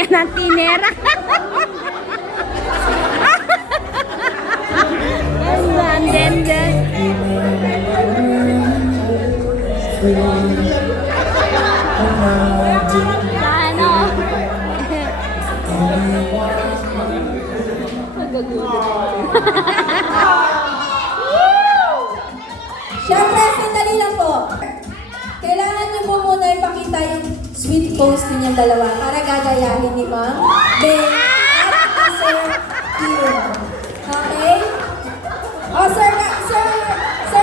yan ang tinera. And then. Ano? Siyempre, sandali lang po. Kailangan niyo po muna ipakita yung sweet pose ninyong dalawa para gagayahin ni Ma'am Beng at Sir Kim. Okay? O, Sir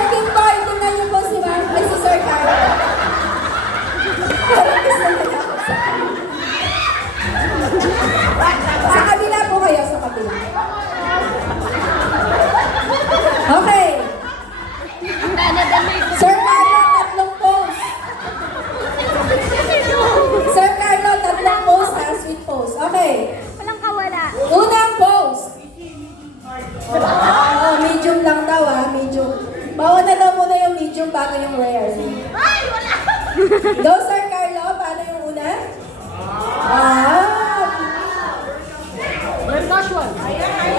Kim Boy, tingnan niyo po si Ma'am, ay si Sir Carlo. Sa kabila po kayo, sa kabila. Okay. Sir Carlo, tatlong pose. Sir Carlo, tatlong pose ha, sweet pose. Okay. Walang kawala. Unang pose. Medium lang daw ha, medium. Bawa na daw muna yung medium bago yung rare. Ay, wala! Go Sir Carlo, paano yung una?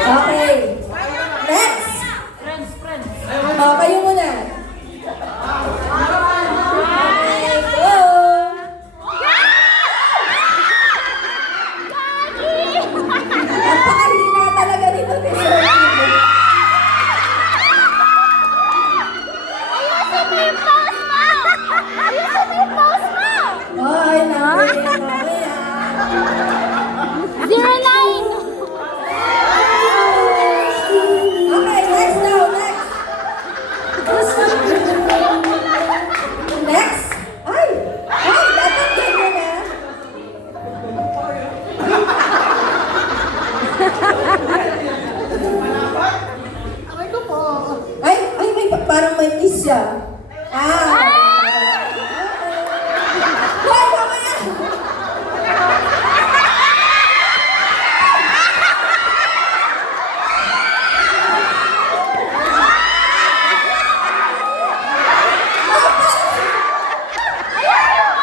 Okay. Next. Kayo muna. Okay, go. Napakahina talaga dito ni Sir Kim. Ayusin mo yung pose mo! Ayusin mo yung pose mo! Ay, naku. 09! Okay, next now, next. Next. Ay, dapat ganyan na. Parang may kiss siya. Hoy, mamaya!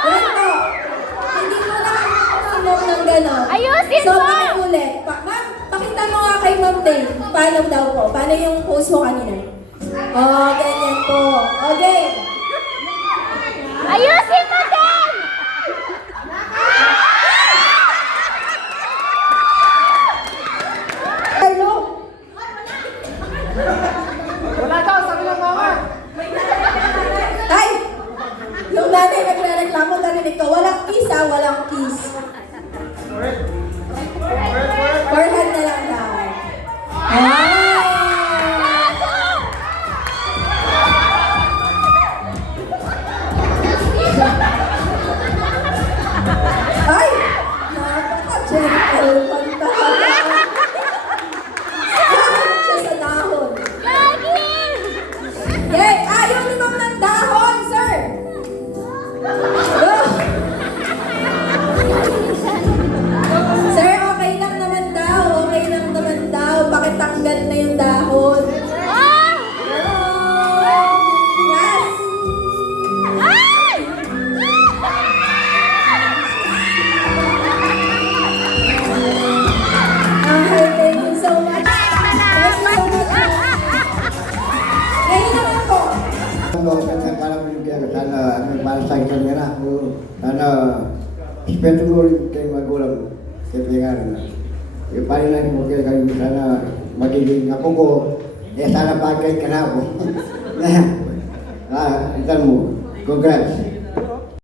Wait po. Hindi ko lang sunog ng gano'n. Ayusin So, mo! pakiulit. Ma'am, pakita mo nga kay Ma'am Day. Paano daw po? Paano yung pose mo kanina? Oh, ganyan po. Okay. Ayusin mo din! Hello? Wala daw, sabi ng mama. Ay! Yung nanay nagre-reklamo, narinig ko, walang kiss ha, walang kiss. Forehand na lang daw. Ay! Napaka-gentle. Pantahan. Sakit siya sa dahon. Gagi! Yay! Ayaw ni Ma'am ng dahon, sir! Go! Sir, okay lang naman daw. Okay lang naman daw. Pakitanggal na yung dahon. Ah! Yes! Ay! Thank you so much. Thank you so much. Ngayon naman po. Sana binigyan ka, sana para sa akin na ako, sana respeto mo rin kay magulang sa pingaran. Yung palinan mo kayo sana magiging ako ko, sana bagay ka na ako. Itan mo, congrats.